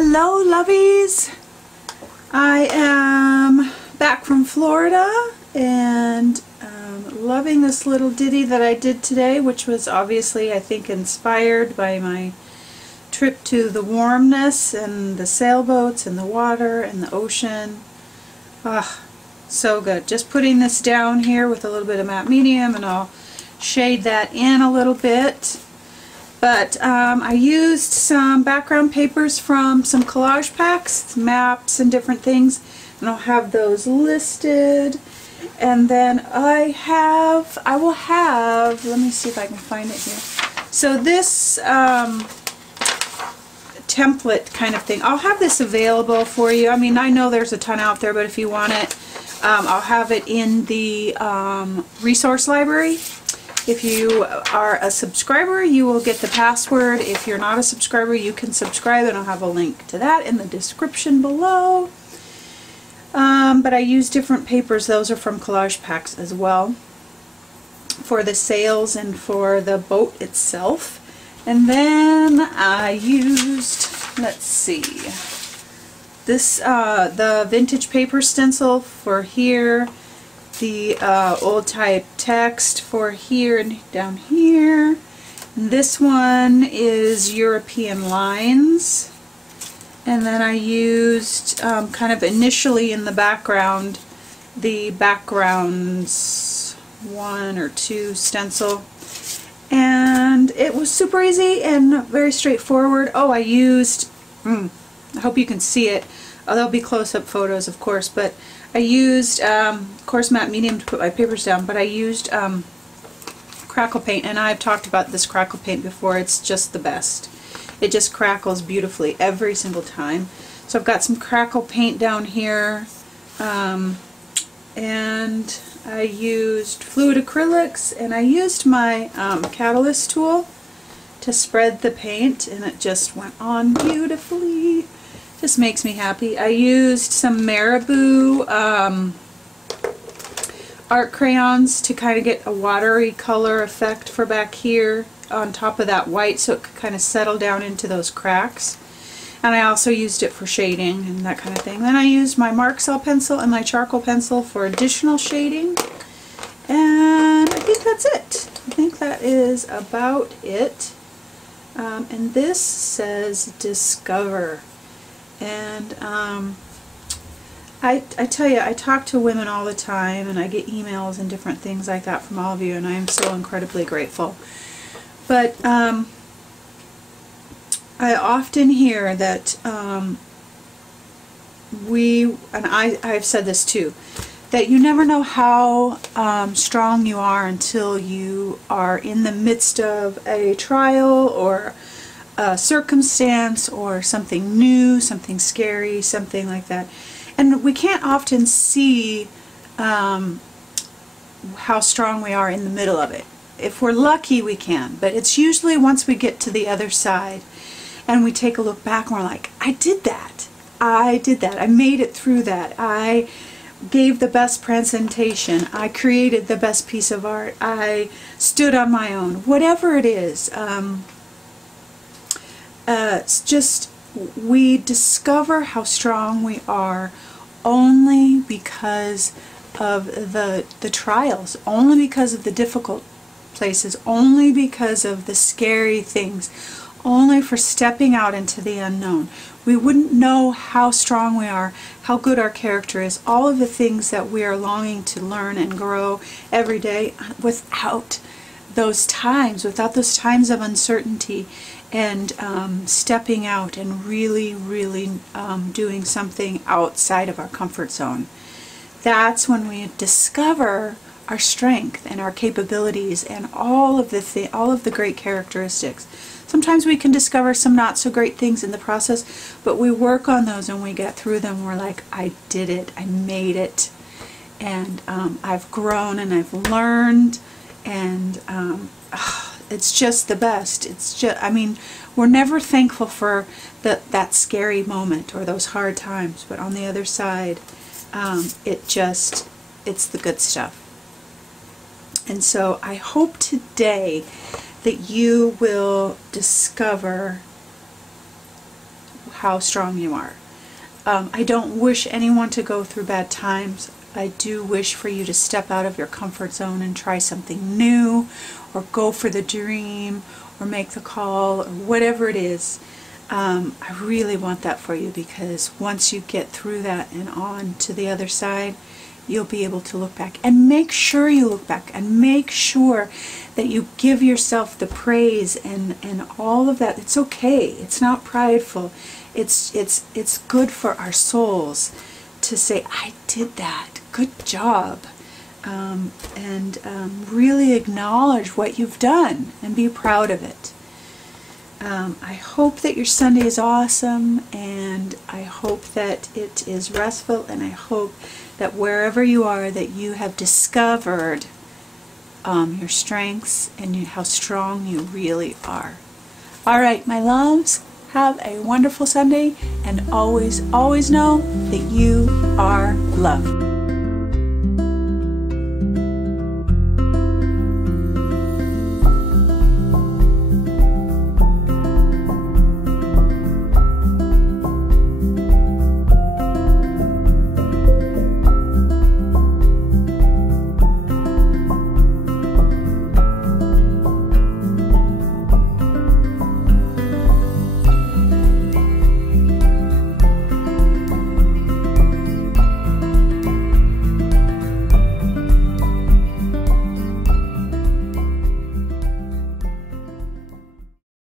Hello lovies! I am back from Florida and loving this little ditty that I did today, which was obviously I think inspired by my trip to the warmness and the sailboats and the water and the ocean. Ah, so good. Just putting this down here with a little bit of matte medium, and I'll shade that in a little bit. But I used some background papers from some collage packs, maps and different things, and I'll have those listed. And then I will have, let me see if I can find it here. So this template kind of thing, I'll have this available for you. I mean, I know there's a ton out there, but if you want it, I'll have it in the resource library. If you are a subscriber, you will get the password. If you're not a subscriber, you can subscribe, and I'll have a link to that in the description below. But I use different papers. Those are from collage packs as well, for the sails and for the boat itself. And then I used, let's see, this the vintage paper stencil for here, the old type text for here and down here. And this one is European lines. And then I used kind of initially in the background, the backgrounds 1 or 2 stencil. And it was super easy and very straightforward. Oh, I used, I hope you can see it. Oh, there'll be close-up photos, of course, but I used, of course, matte medium to put my papers down, but I used crackle paint, and I've talked about this crackle paint before. It's just the best. It just crackles beautifully every single time. So I've got some crackle paint down here, and I used fluid acrylics, and I used my catalyst tool to spread the paint, and it just went on beautifully. Just makes me happy. I used some Marabou art crayons to kind of get a watery color effect for back here on top of that white, so it could kind of settle down into those cracks. And I also used it for shading and that kind of thing. Then I used my Mark-Cell pencil and my charcoal pencil for additional shading. And I think that's it. I think that is about it. And this says Discover. And I tell you, I talk to women all the time, and I get emails and different things like that from all of you, and I am so incredibly grateful. But I often hear that I've said this too, that you never know how strong you are until you are in the midst of a trial or a circumstance or something new, something scary, something like that. And we can't often see how strong we are in the middle of it. If we're lucky, we can, but it's usually once we get to the other side and we take a look back and we're like, I did that. I did that. I made it through that. I gave the best presentation. I created the best piece of art. I stood on my own. Whatever it is, it's just, we discover how strong we are only because of the trials, only because of the difficult places, only because of the scary things, only for stepping out into the unknown. We wouldn't know how strong we are, how good our character is, all of the things that we are longing to learn and grow every day without those times of uncertainty and stepping out and really doing something outside of our comfort zone. That's when we discover our strength and our capabilities and all of the great characteristics. Sometimes we can discover some not so great things in the process, but we work on those and we get through them. We're like, I did it, I made it, and I've grown and I've learned, and it's just the best. It's just, I mean, we're never thankful for that scary moment or those hard times, but on the other side, it's the good stuff. And so I hope today that you will discover how strong you are. I don't wish anyone to go through bad times. I do wish for you to step out of your comfort zone and try something new, or go for the dream, or make the call, or whatever it is. I really want that for you, because once you get through that and on to the other side, you'll be able to look back. And make sure you look back, and make sure that you give yourself the praise and all of that. It's okay. It's not prideful. It's good for our souls to say, I did that. Good job. Really acknowledge what you've done and be proud of it. I hope that your Sunday is awesome, and I hope that it is restful, and I hope that wherever you are, that you have discovered your strengths and how strong you really are. All right, my loves, have a wonderful Sunday, and always, always know that you are loved.